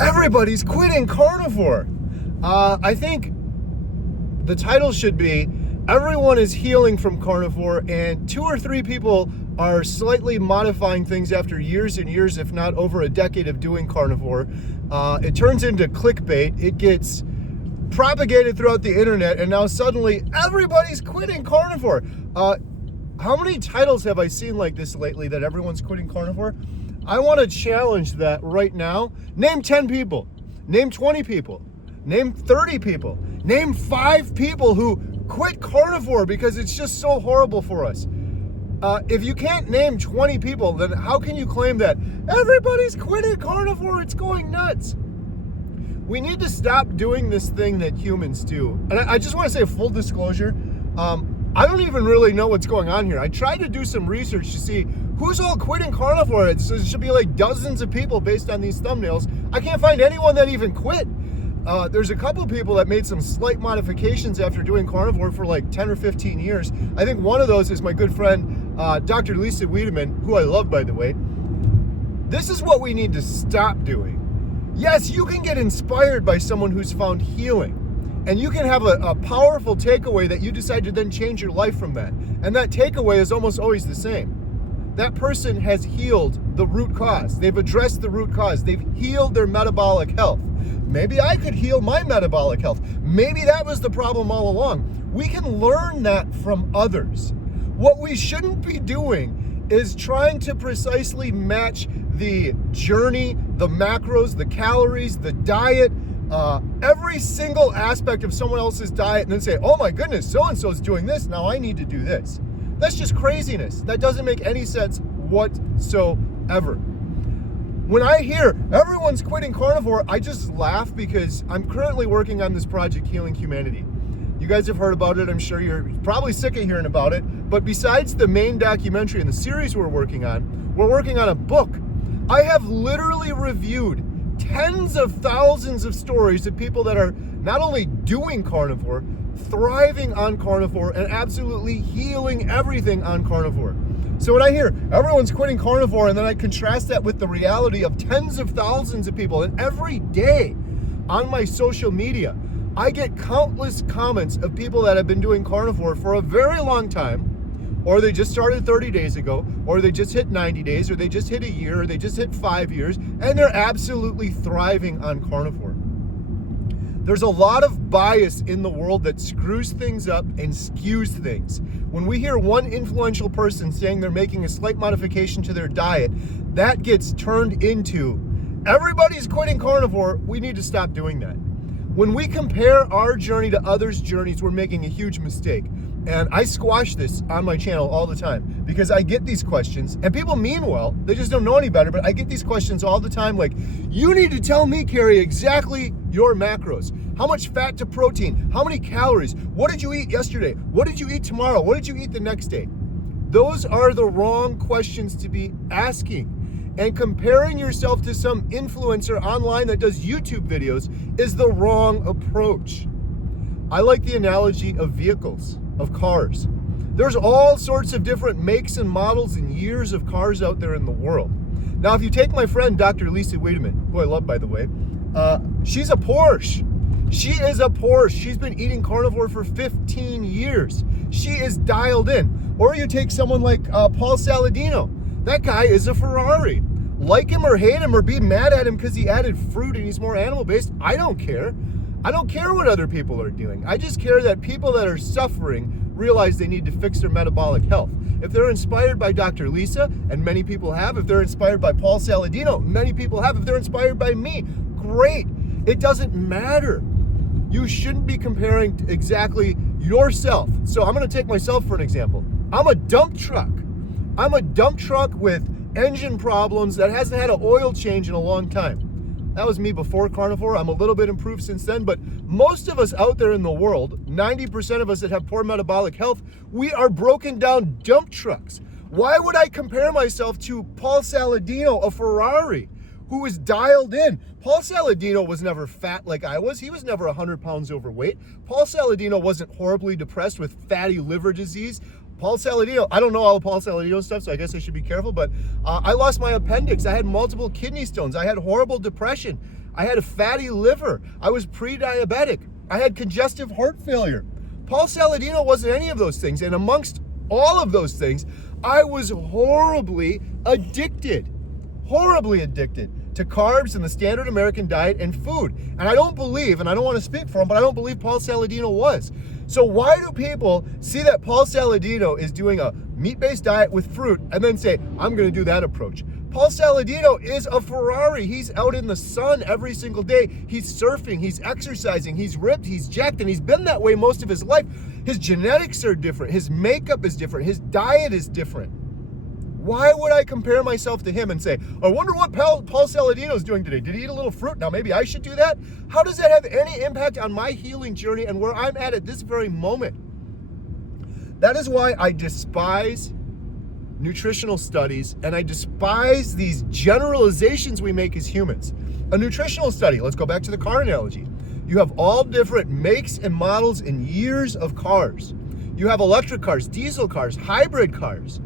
Everybody's quitting carnivore. I think the title should be Everyone is Healing from Carnivore, and 2 or 3 people are slightly modifying things after years and years, if not over a decade of doing carnivore. It turns into clickbait. It gets propagated throughout the internet, and now suddenly everybody's quitting carnivore. How many titles have I seen like this lately, that everyone's quitting carnivore? I want to challenge that right now. Name 10 people. Name 20 people. Name 30 people. Name 5 people who quit carnivore because it's just so horrible for us. If you can't name 20 people, then how can you claim that everybody's quitting carnivore? It's going nuts. We need to stop doing this thing that humans do. And I just want to say, full disclosure, I don't even really know what's going on here. I tried to do some research to see who's all quitting carnivore. It should be like dozens of people based on these thumbnails. I can't find anyone that even quit. There's a couple of people that made some slight modifications after doing carnivore for like 10 or 15 years. I think one of those is my good friend, Dr. Lisa Wiedemann, who I love, by the way. This is what we need to stop doing. Yes, you can get inspired by someone who's found healing. And you can have a powerful takeaway that you decide to then change your life from that. And that takeaway is almost always the same. That person has healed the root cause. They've addressed the root cause. They've healed their metabolic health. Maybe I could heal my metabolic health. Maybe that was the problem all along. We can learn that from others. What we shouldn't be doing is trying to precisely match the journey, the macros, the calories, the diet, every single aspect of someone else's diet, and then say, oh my goodness, so-and-so is doing this, now I need to do this. That's just craziness. That doesn't make any sense whatsoever. When I hear everyone's quitting carnivore, I just laugh because I'm currently working on this project, Healing Humanity. You guys have heard about it. I'm sure you're probably sick of hearing about it. But besides the main documentary and the series we're working on a book. I have literally reviewed tens of thousands of stories of people that are not only doing carnivore, thriving on carnivore, and absolutely healing everything on carnivore. So when I hear everyone's quitting carnivore, and then I contrast that with the reality of tens of thousands of people, and every day on my social media, I get countless comments of people that have been doing carnivore for a very long time, or they just started 30 days ago, or they just hit 90 days, or they just hit a year, or they just hit 5 years, and they're absolutely thriving on carnivore. There's a lot of bias in the world that screws things up and skews things. When we hear one influential person saying they're making a slight modification to their diet, that gets turned into everybody's quitting carnivore. We need to stop doing that. When we compare our journey to others' journeys, we're making a huge mistake. And I squash this on my channel all the time because I get these questions, and people mean well, they just don't know any better, but I get these questions all the time like, you need to tell me, Carrie, exactly your macros. How much fat to protein? How many calories? What did you eat yesterday? What did you eat tomorrow? What did you eat the next day? Those are the wrong questions to be asking. And comparing yourself to some influencer online that does YouTube videos is the wrong approach. I like the analogy of vehicles, of cars. There's all sorts of different makes and models and years of cars out there in the world. Now, if you take my friend, Dr. Lisa Wiedemann, who I love, by the way, she's a Porsche. She is a Porsche. She's been eating carnivore for 15 years. She is dialed in. Or you take someone like Paul Saladino. That guy is a Ferrari. Like him or hate him or be mad at him because he added fruit and he's more animal-based, I don't care. I don't care what other people are doing. I just care that people that are suffering realize they need to fix their metabolic health. If they're inspired by Dr. Lisa, and many people have, if they're inspired by Paul Saladino, many people have, if they're inspired by me, great. It doesn't matter. You shouldn't be comparing exactly yourself. So I'm going to take myself for an example. I'm a dump truck. I'm a dump truck with engine problems that hasn't had an oil change in a long time. That was me before carnivore. I'm a little bit improved since then, but most of us out there in the world, 90% of us that have poor metabolic health, we are broken down dump trucks. Why would I compare myself to Paul Saladino, a Ferrari, who is dialed in? Paul Saladino was never fat like I was. He was never 100 pounds overweight. Paul Saladino wasn't horribly depressed with fatty liver disease. Paul Saladino, I don't know all the Paul Saladino stuff, so I guess I should be careful, but I lost my appendix. I had multiple kidney stones. I had horrible depression. I had a fatty liver. I was pre-diabetic. I had congestive heart failure. Paul Saladino wasn't any of those things, and amongst all of those things, I was horribly addicted to carbs and the standard American diet and food. And I don't believe, and I don't want to speak for him, but I don't believe Paul Saladino was. So why do people see that Paul Saladino is doing a meat-based diet with fruit and then say, I'm going to do that approach? Paul Saladino is a Ferrari. He's out in the sun every single day. He's surfing, he's exercising, he's ripped, he's jacked, and he's been that way most of his life. His genetics are different. His makeup is different. His diet is different. Why would I compare myself to him and say, I wonder what Paul Saladino is doing today? Did he eat a little fruit? Now maybe I should do that? How does that have any impact on my healing journey and where I'm at this very moment? That is why I despise nutritional studies and I despise these generalizations we make as humans. A nutritional study, let's go back to the car analogy. You have all different makes and models and years of cars. You have electric cars, diesel cars, hybrid cars.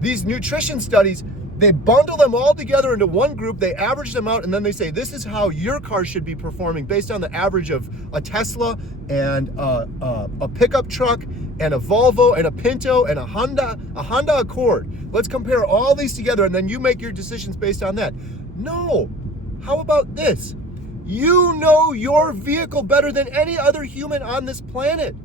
These nutrition studies, they bundle them all together into one group, they average them out, and then they say, this is how your car should be performing based on the average of a Tesla and a pickup truck and a Volvo and a Pinto and a Honda Accord. Let's compare all these together and then you make your decisions based on that. No. How about this? You know your vehicle better than any other human on this planet.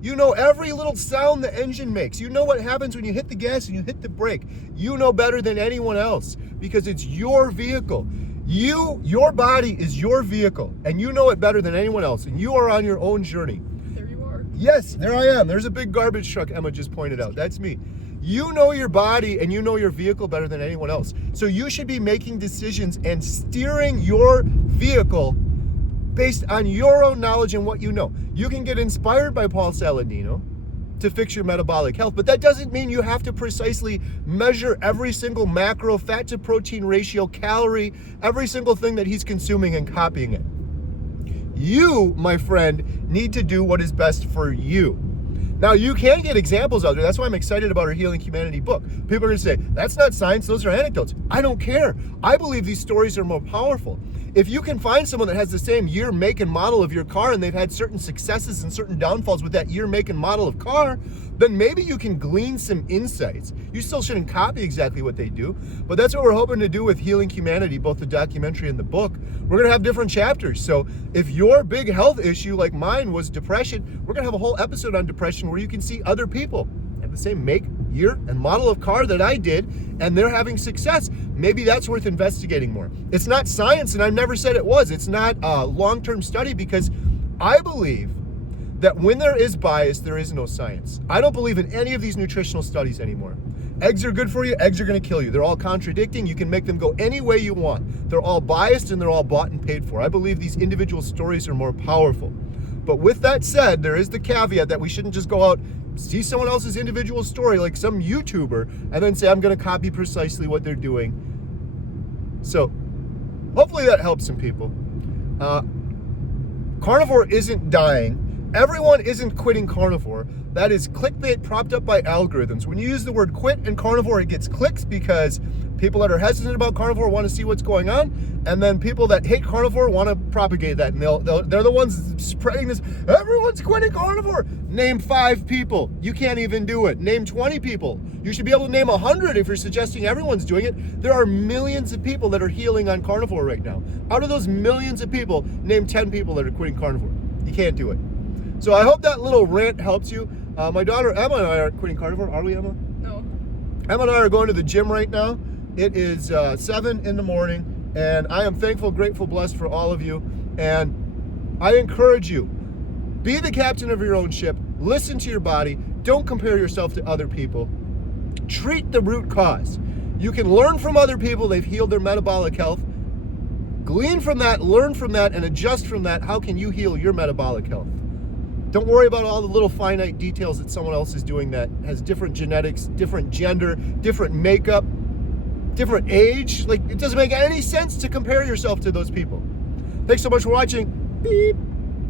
You know every little sound the engine makes. You know what happens when you hit the gas and you hit the brake. You know better than anyone else because it's your vehicle. Your body is your vehicle and you know it better than anyone else and you are on your own journey. There you are. Yes, there I am. There's a big garbage truck Emma just pointed out. That's me. You know your body and you know your vehicle better than anyone else. So you should be making decisions and steering your vehicle based on your own knowledge and what you know. You can get inspired by Paul Saladino to fix your metabolic health, but that doesn't mean you have to precisely measure every single macro, fat to protein ratio, calorie, every single thing that he's consuming and copying it. You, my friend, need to do what is best for you. Now, you can get examples out there. That's why I'm excited about our Healing Humanity book. People are going to say, that's not science, those are anecdotes. I don't care. I believe these stories are more powerful. If you can find someone that has the same year, make, and model of your car and they've had certain successes and certain downfalls with that year, make, and model of car, then maybe you can glean some insights. You still shouldn't copy exactly what they do, but that's what we're hoping to do with Healing Humanity, both the documentary and the book. We're going to have different chapters. So if your big health issue like mine was depression, we're going to have a whole episode on depression where you can see other people have the same make, year, and model of car that I did, and they're having success. Maybe that's worth investigating more. It's not science, and I've never said it was. It's not a long-term study because I believe that when there is bias, there is no science. I don't believe in any of these nutritional studies anymore. Eggs are good for you, eggs are going to kill you. They're all contradicting. You can make them go any way you want. They're all biased and they're all bought and paid for. I believe these individual stories are more powerful. But with that said, there is the caveat that we shouldn't just go out, see someone else's individual story like some YouTuber, and then say, I'm going to copy precisely what they're doing. So hopefully that helps some people. Carnivore isn't dying. Everyone isn't quitting carnivore. That is clickbait propped up by algorithms. When you use the word quit and carnivore, it gets clicks because people that are hesitant about carnivore want to see what's going on, and then people that hate carnivore want to propagate that, and they're the ones spreading this, everyone's quitting carnivore. Name 5 people. You can't even do it. Name 20 people. You should be able to name 100 if you're suggesting everyone's doing it. There are millions of people that are healing on carnivore right now. Out of those millions of people, name 10 people that are quitting carnivore. You can't do it. So I hope that little rant helps you. My daughter Emma and I aren't quitting carnivore, are we, Emma? No. Emma and I are going to the gym right now. It is 7 in the morning, and I am thankful, grateful, blessed for all of you. And I encourage you, be the captain of your own ship. Listen to your body. Don't compare yourself to other people. Treat the root cause. You can learn from other people. They've healed their metabolic health. Glean from that, learn from that, and adjust from that. How can you heal your metabolic health? Don't worry about all the little finite details that someone else is doing that has different genetics, different gender, different makeup, different age. Like, it doesn't make any sense to compare yourself to those people. Thanks so much for watching. Beep.